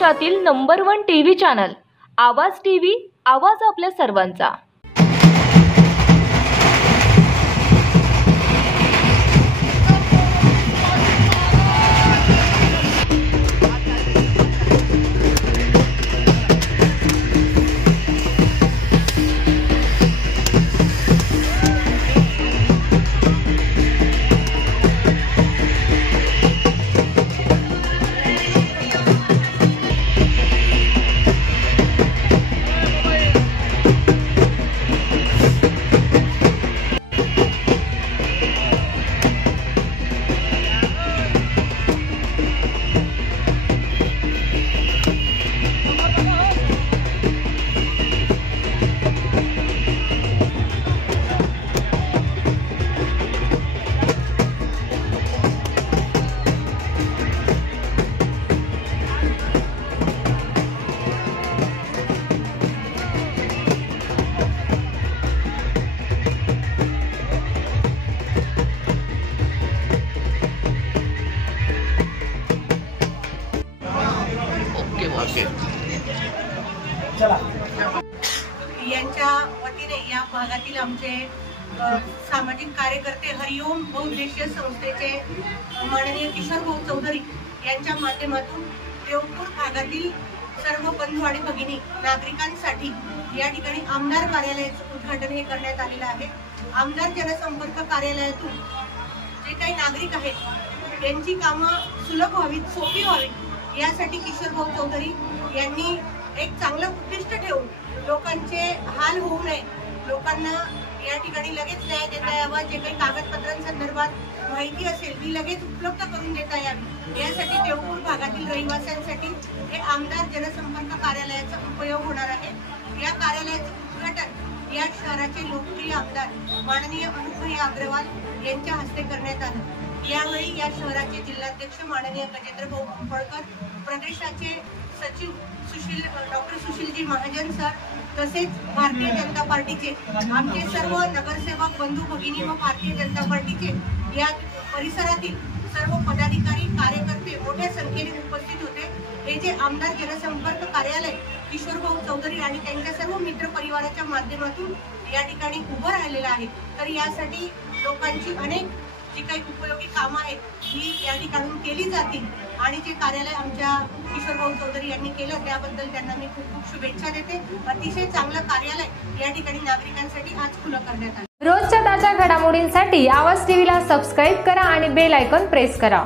महाराष्ट्रातील number 1 TV channel आवाज TV, आवाज आपल्या सर्वांचा। यांच्या वतीने या भागातील आमचे सामाजिक कार्यकर्ते हरिओम बहुउद्देशीय संस्थेचे माननीय किशोर भाऊ चौधरी यांच्या माध्यमातून देवपूर भागातील सर्व बंधू आणि भगिनी नागरिकांसाठी या ठिकाणी आमदार कार्यालयाचे उद्घाटन हे करण्यात आलेलं आहे। आमदार जनसंपर्क कार्यालयातून जे काही नागरिक आहेत त्यांची कामं सुलभ व्हावीत, सोपी व्हावीत यासाठी किशोर भाऊ चौधरी यांनी एक चांगलं उद्दिष्ट ठेवून लोकांचे हाल होऊ नये, लोकांना या ठिकाणी लगेच न्याय देता यावा, जे काही कागदपत्रांसंदर्भात माहिती असेल ती लगेच उपलब्ध करून देता यावी यासाठी देवपूर भागातील रहिवाशांसाठी हे आमदार जनसंपर्क कार्यालयाचा उपयोग होणार आहे। या कार्यालयाचं उद्घाटन या शहराचे लोकप्रिय आमदार माननीय अनुपभाई अग्रवाल यांच्या हस्ते करण्यात आलं। यावेळी या शहराचे जिल्हाध्यक्ष माननीय गजेंद्र भाऊ कुंभळकर, प्रदेशाचे सचिव डॉक्टर सुशीलजी महाजन सर, तसेच भारतीय जनता पार्टीचे आमचे सर्व नगरसेवक बंधू भगिनी व भारतीय जनता पार्टीचे या परिसरातील सर्व पदाधिकारी कार्यकर्ते मोठ्या संख्येने उपस्थित होते। हे जे आमदार जनसंपर्क कार्यालय किशोर भाऊ चौधरी आणि त्यांच्या सर्व मित्र परिवाराच्या माध्यमातून या ठिकाणी उभं राहिलेलं आहे। तर यासाठी लोकांची अनेक जी काही उपयोगी कामं आहेत ही या ठिकाणून केली जातील आणि जे कार्यालय आमच्या किशोर भाऊ चौधरी यांनी केलं त्याबद्दल त्यांना मी खूप खूप शुभेच्छा देते। अतिशय चांगलं कार्यालय या ठिकाणी नागरिकांसाठी आज खुलं करण्यात आलं। रोजच्या ताज्या घडामोडींसाठी आवाज टीव्हीला सबस्क्राईब करा आणि बेल आयकॉन प्रेस करा।